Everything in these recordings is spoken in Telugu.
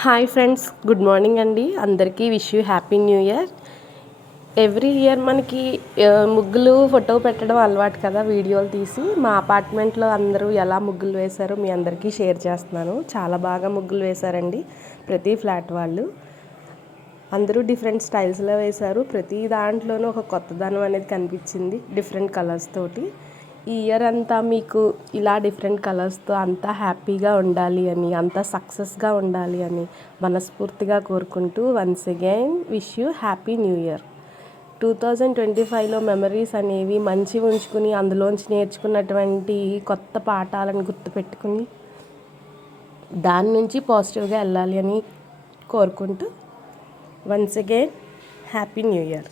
హాయ్ ఫ్రెండ్స్, గుడ్ మార్నింగ్ అండి. అందరికీ wish you happy new year. Every year మనకి ముగ్గులు ఫోటో పెట్టడం అలవాటు కదా, వీడియోలు తీసి. మా అపార్ట్మెంట్లో అందరూ ఎలా ముగ్గులు వేశారో మీ అందరికీ షేర్ చేస్తున్నాను. చాలా బాగా ముగ్గులు వేశారండి ప్రతి ఫ్లాట్ వాళ్ళు. అందరూ డిఫరెంట్ స్టైల్స్లో వేశారు. ప్రతి దాంట్లోనూ ఒక కొత్తదనం అనేది కనిపించింది డిఫరెంట్ కలర్స్ తోటి. ఈ ఇయర్ అంతా మీకు ఇలా డిఫరెంట్ కలర్స్తో అంతా హ్యాపీగా ఉండాలి అని, అంతా సక్సెస్గా ఉండాలి అని మనస్ఫూర్తిగా కోరుకుంటూ once again wish you happy new year. 2025లో మెమరీస్ అనేవి మంచి ఉంచుకుని, అందులోంచి నేర్చుకున్నటువంటి కొత్త పాఠాలను గుర్తుపెట్టుకుని దాని నుంచి పాజిటివ్గా వెళ్ళాలి అని కోరుకుంటూ once again happy new year.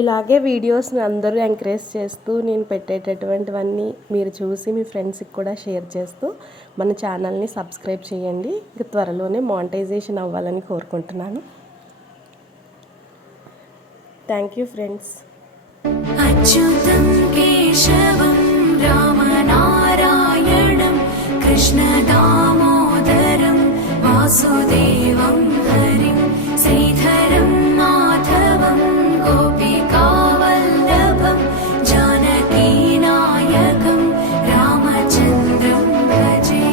ఇలాగే వీడియోస్ని అందరూ ఎంకరేజ్ చేస్తూ, నేను పెట్టేటటువంటివన్నీ మీరు చూసి మీ ఫ్రెండ్స్కి కూడా షేర్ చేస్తూ మన ఛానల్ని సబ్స్క్రైబ్ చేయండి. త్వరలోనే మానిటైజేషన్ అవ్వాలని కోరుకుంటున్నాను. Thank you friends. అచ్యుతం కేశవం రామనారాయణం కృష్ణ దామోదరం వాసుదేవం హరిం శ్రీధరం మాధవం గోపికావల్లభం జానకీనాయకం రామచంద్రం భజే.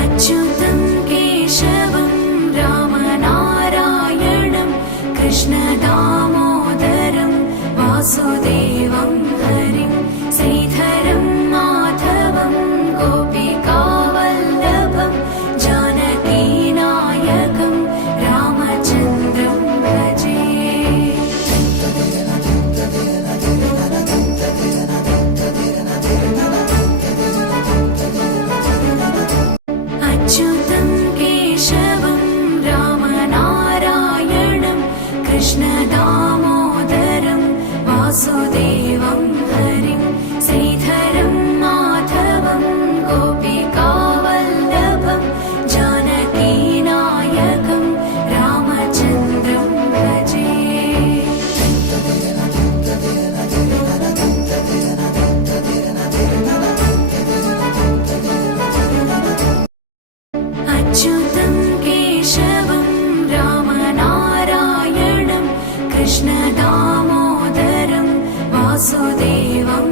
అచ్యుతం కేశవం రామనారాయణం కృష్ణ దామోదరం వాసుదేవం హరిం శ్రీధరం మాధవం గోపికావల్లభం జానకీనాయకం రామచంద్రం భజే. అచ్యుతం కేశవం రామనారాయణం కృష్ణ దామోదరం వాసుదేవం హరిం శ్రీధరం మాధవం గోపికావల్లభం జానకీనాయకం రామచంద్రం భజే. అచ్యుతం కేశవం రామనారాయణం కృష్ణ దామోదరం వాసుదేవం